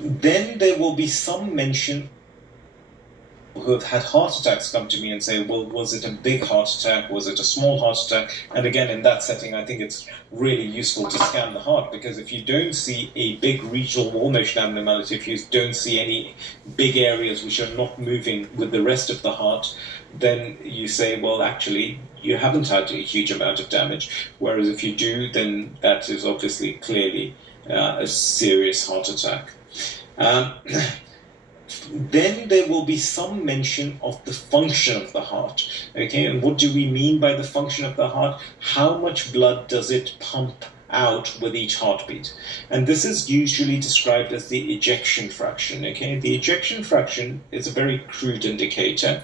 Then there will be some mention who have had heart attacks come to me and say, well, was it a big heart attack? Was it a small heart attack? And again, in that setting, I think it's really useful to scan the heart, because if you don't see a big regional wall motion abnormality, if you don't see any big areas which are not moving with the rest of the heart, then you say, well, actually, you haven't had a huge amount of damage. Whereas if you do, then that is obviously clearly a serious heart attack. Then there will be some mention of the function of the heart. Okay, and what do we mean by the function of the heart? How much blood does it pump out with each heartbeat? And this is usually described as the ejection fraction. Okay, the ejection fraction is a very crude indicator.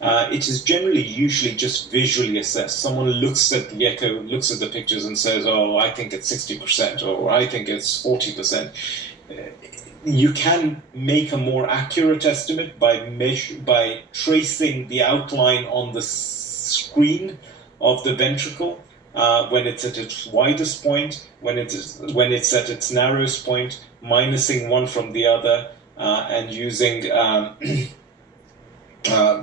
It is usually just visually assessed. Someone looks at the echo, looks at the pictures and says, oh, I think it's 60%, or I think it's 40%. You can make a more accurate estimate by tracing the outline on the screen of the ventricle when it's at its widest point, when it's at its narrowest point, minusing one from the other, and using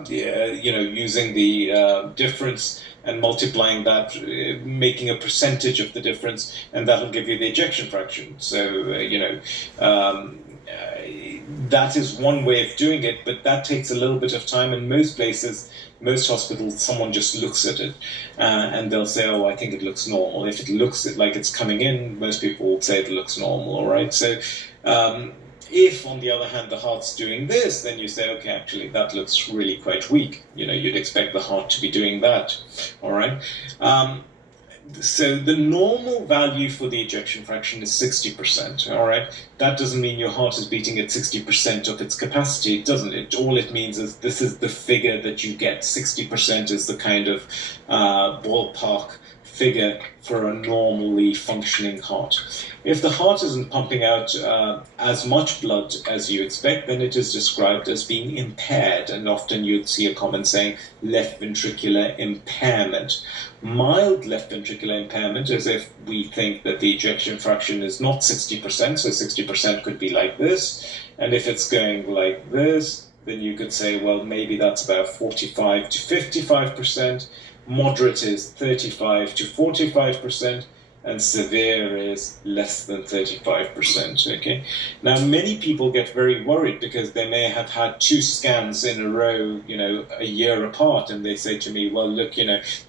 using the difference and multiplying that, making a percentage of the difference, and that'll give you the ejection fraction. So that is one way of doing it, but that takes a little bit of time. In most places, most hospitals, someone just looks at it and they'll say, oh, I think it looks normal. If it looks like it's coming in, most people will say it looks normal, all right? So if, on the other hand, the heart's doing this, then you say, okay, actually, that looks really quite weak. You'd expect the heart to be doing that, all right? So the normal value for the ejection fraction is 60%, all right? That doesn't mean your heart is beating at 60% of its capacity. It doesn't. All it means is this is the figure that you get. 60% is the kind of ballpark figure for a normally functioning heart. If the heart isn't pumping out as much blood as you expect, then it is described as being impaired, and often you'd see a comment saying left ventricular impairment. Mild left ventricular impairment is if we think that the ejection fraction is not 60%, so 60% could be like this, and if it's going like this, then you could say, well, maybe that's about 45 to 55%. Moderate is 35 to 45%, and severe is less than 35%, okay? Now, many people get very worried because they may have had 2 scans in a row, a year apart, and they say to me, well, look,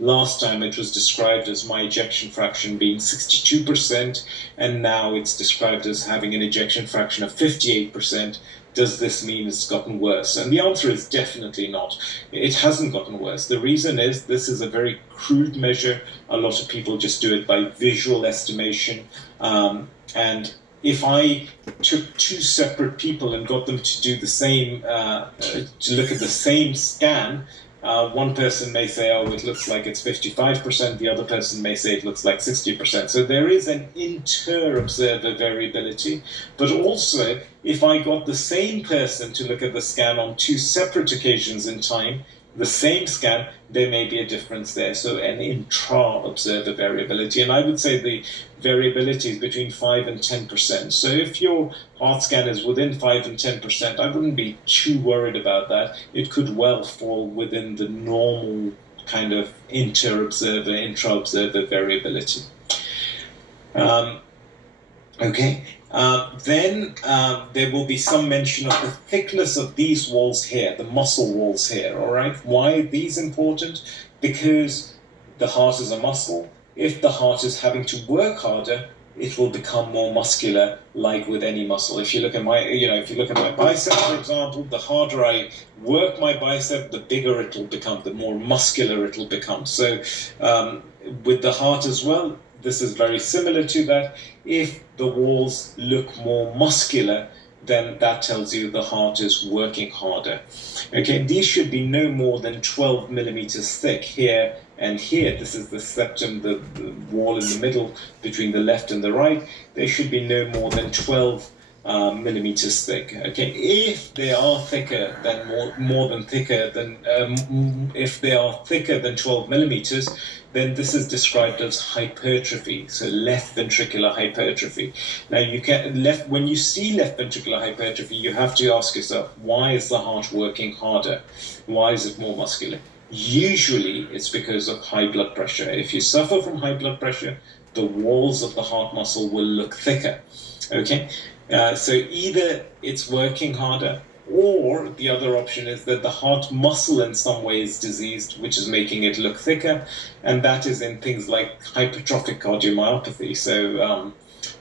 last time it was described as my ejection fraction being 62%, and now it's described as having an ejection fraction of 58%. Does this mean it's gotten worse? And the answer is definitely not. It hasn't gotten worse. The reason is this is a very crude measure. A lot of people just do it by visual estimation. And if I took 2 separate people and got them to do the same, to look at the same scan, one person may say, oh, it looks like it's 55%. The other person may say it looks like 60%. So there is an inter-observer variability. But also, if I got the same person to look at the scan on 2 separate occasions in time, the same scan, there may be a difference there. So an intra-observer variability. And I would say the variability is between 5 and 10%. So if your heart scan is within 5 and 10%, I wouldn't be too worried about that. It could well fall within the normal kind of inter-observer, intra-observer variability. Okay. Then there will be some mention of the thickness of these walls here, the muscle walls here, all right? Why are these important? Because the heart is a muscle. If the heart is having to work harder, it will become more muscular, like with any muscle. If you look at my bicep, for example, the harder I work my bicep, the bigger it will become, the more muscular it will become. So with the heart as well, this is very similar to that. If the walls look more muscular, then that tells you the heart is working harder. Okay, these should be no more than 12 millimeters thick here and here. This is the septum, the wall in the middle between the left and the right. They should be no more than 12 millimeters thick. Okay, if they are thicker than if they are thicker than 12 millimeters, then this is described as hypertrophy, so left ventricular hypertrophy. Now, when you see left ventricular hypertrophy, you have to ask yourself, why is the heart working harder? Why is it more muscular? Usually, it's because of high blood pressure. If you suffer from high blood pressure, the walls of the heart muscle will look thicker. Okay, so either it's working harder, or the other option is that the heart muscle in some way is diseased, which is making it look thicker, and that is in things like hypertrophic cardiomyopathy. So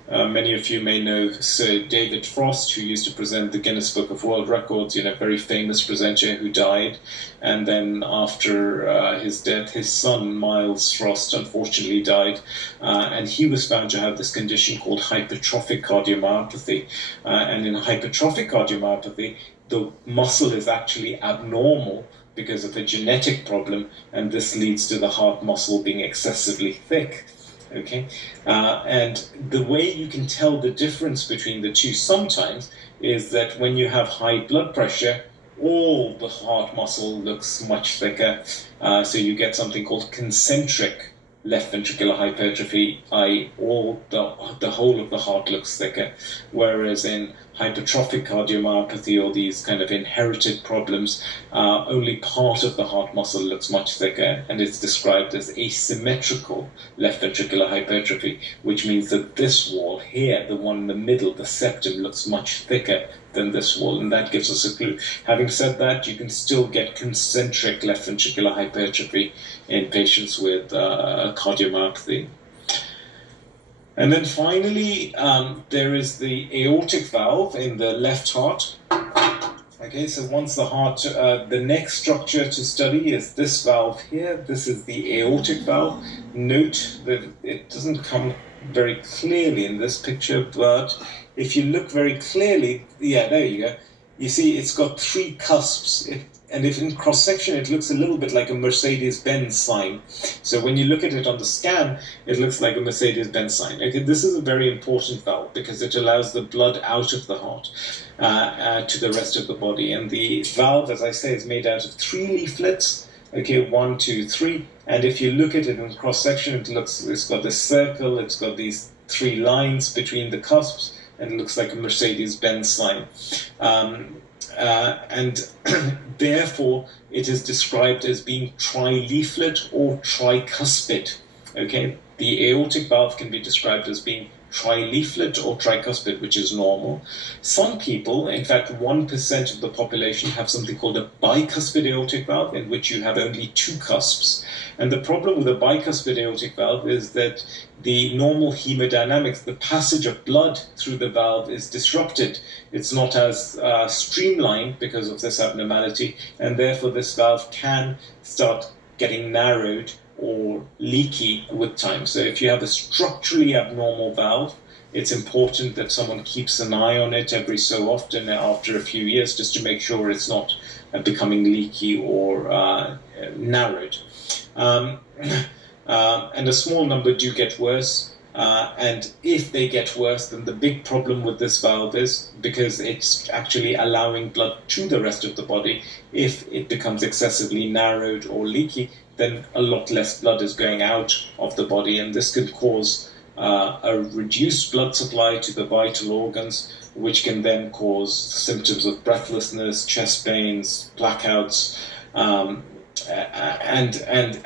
many of you may know Sir David Frost, who used to present the Guinness Book of World Records, very famous presenter who died. And then after his death, his son, Miles Frost, unfortunately died. And he was found to have this condition called hypertrophic cardiomyopathy. And in hypertrophic cardiomyopathy, the muscle is actually abnormal because of a genetic problem, and this leads to the heart muscle being excessively thick. Okay, and the way you can tell the difference between the two sometimes is that when you have high blood pressure, all the heart muscle looks much thicker. So you get something called concentric left ventricular hypertrophy, i.e. the whole of the heart looks thicker, whereas in hypertrophic cardiomyopathy or these kind of inherited problems, only part of the heart muscle looks much thicker, and it's described as asymmetrical left ventricular hypertrophy, which means that this wall here, the one in the middle, the septum, looks much thicker than this wall, and that gives us a clue. Having said that, you can still get concentric left ventricular hypertrophy in patients with cardiomyopathy. And then finally, there is the aortic valve in the left heart. Okay, so once the heart, the next structure to study is this valve here. This is the aortic valve. Note that it doesn't come very clearly in this picture, but if you look very clearly, yeah, there you go. You see it's got three cusps. And if in cross-section, it looks a little bit like a Mercedes-Benz sign. So when you look at it on the scan, it looks like a Mercedes-Benz sign. Okay, this is a very important valve because it allows the blood out of the heart to the rest of the body. And the valve, as I say, is made out of three leaflets. Okay, 1, 2, 3. And if you look at it in cross-section, it's got this circle, it's got these three lines between the cusps, and it looks like a Mercedes-Benz sign. And therefore, it is described as being trileaflet or tricuspid. Okay, the aortic valve can be described as being trileaflet or tricuspid, which is normal. Some people, in fact 1% of the population, have something called a bicuspid aortic valve, in which you have only two cusps. And the problem with a bicuspid aortic valve is that the normal hemodynamics, the passage of blood through the valve, is disrupted. It's not as streamlined because of this abnormality, and therefore this valve can start getting narrowed or leaky with time. So if you have a structurally abnormal valve, it's important that someone keeps an eye on it every so often after a few years, just to make sure it's not becoming leaky or narrowed. And a small number do get worse. And if they get worse, then the big problem with this valve is, because it's actually allowing blood to the rest of the body, if it becomes excessively narrowed or leaky, then a lot less blood is going out of the body, and this could cause a reduced blood supply to the vital organs, which can then cause symptoms of breathlessness, chest pains, blackouts, and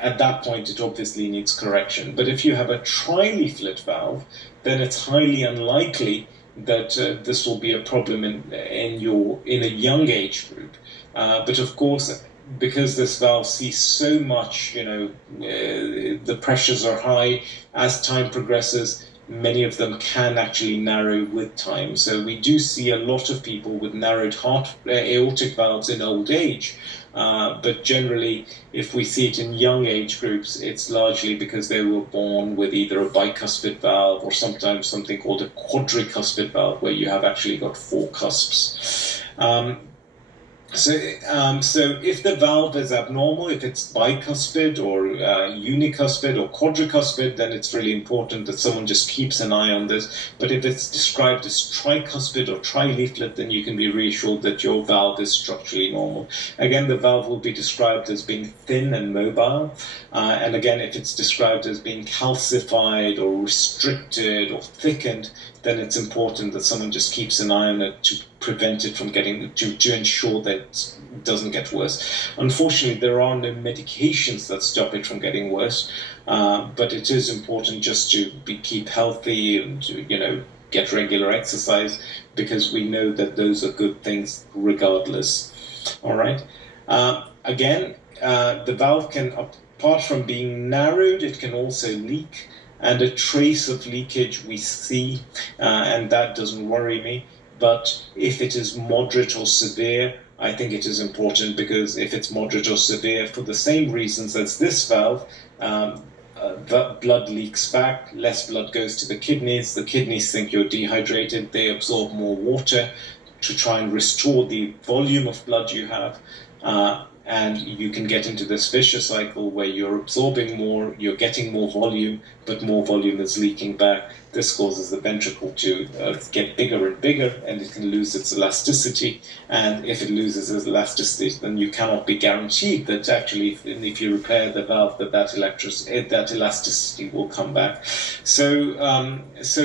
at that point it obviously needs correction. But if you have a trileaflet valve, then it's highly unlikely that this will be a problem in a young age group. But of course, because this valve sees so much, the pressures are high. As time progresses, many of them can actually narrow with time. So we do see a lot of people with narrowed aortic valves in old age. But generally, if we see it in young age groups, it's largely because they were born with either a bicuspid valve or sometimes something called a quadricuspid valve, where you have actually got four cusps. So if the valve is abnormal, if it's bicuspid or unicuspid or quadricuspid, then it's really important that someone just keeps an eye on this. But if it's described as tricuspid or trileaflet, then you can be reassured that your valve is structurally normal. Again, the valve will be described as being thin and mobile. And again, if it's described as being calcified or restricted or thickened, then it's important that someone just keeps an eye on it to prevent it from getting to ensure that it doesn't get worse. Unfortunately, there are no medications that stop it from getting worse, but it is important just to keep healthy and to, get regular exercise, because we know that those are good things regardless. All right. Again, the valve can, apart from being narrowed, it can also leak, and a trace of leakage we see, and that doesn't worry me. But if it is moderate or severe, I think it is important, because if it's moderate or severe for the same reasons as this valve, blood leaks back, less blood goes to the kidneys think you're dehydrated, they absorb more water to try and restore the volume of blood you have. And you can get into this vicious cycle where you're absorbing more, you're getting more volume, but more volume is leaking back. This causes the ventricle to get bigger and bigger, and it can lose its elasticity. And if it loses its elasticity, then you cannot be guaranteed that actually, if you repair the valve, that elasticity will come back. So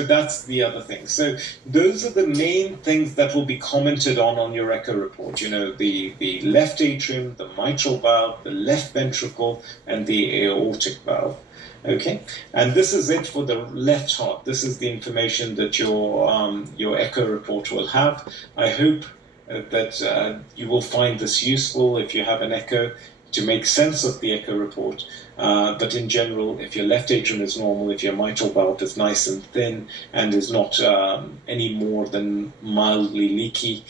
that's the other thing. So those are the main things that will be commented on your echo report. The left atrium, the mitral valve, the left ventricle, and the aortic valve. Okay, and this is it for the left heart. This is the information that your echo report will have. I hope that you will find this useful if you have an echo, to make sense of the echo report. But in general, if your left atrium is normal, if your mitral valve is nice and thin and is not any more than mildly leaky,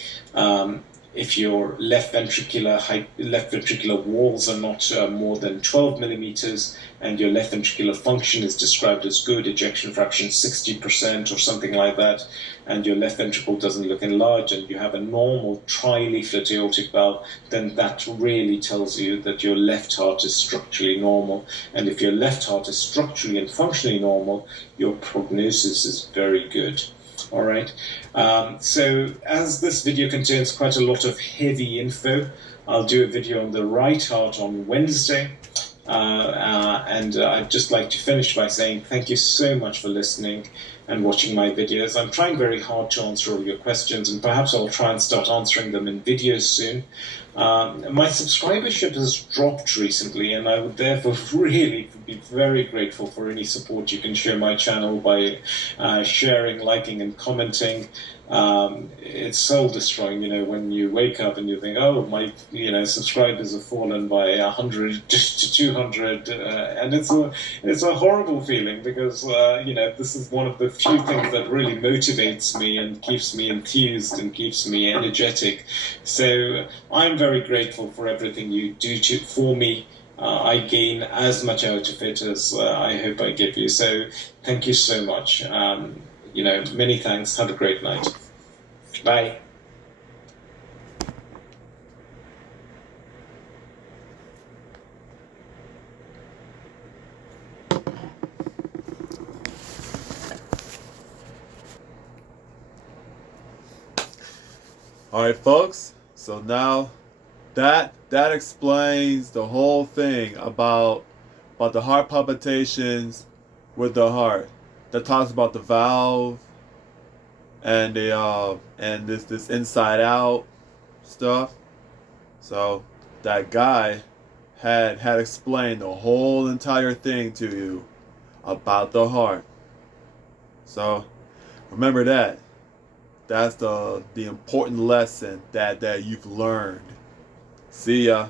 if your left ventricular walls are not more than 12 millimeters, and your left ventricular function is described as good, ejection fraction 60% or something like that, and your left ventricle doesn't look enlarged, and you have a normal trileaflet aortic valve, then that really tells you that your left heart is structurally normal. And if your left heart is structurally and functionally normal, your prognosis is very good. All right. So as this video contains quite a lot of heavy info, I'll do a video on the right heart on Wednesday. And I'd just like to finish by saying thank you so much for listening and watching my videos. I'm trying very hard to answer all your questions, and perhaps I'll try and start answering them in videos soon. My subscribership has dropped recently, and I would therefore really be very grateful for any support you can show my channel by sharing, liking, and commenting. It's soul destroying, when you wake up and you think, oh, my, subscribers have fallen by 100 to 200, and it's a horrible feeling, because this is one of the few things that really motivates me and keeps me enthused and keeps me energetic. So I'm very grateful for everything you do for me. I gain as much out of it as I hope I give you. So thank you so much. Many thanks. Have a great night. Bye. All right, folks. So now that explains the whole thing about the heart palpitations with the heart. That talks about the valve and this inside out stuff. So that guy had explained the whole entire thing to you about the heart. So remember that. That's the important lesson that you've learned. See ya.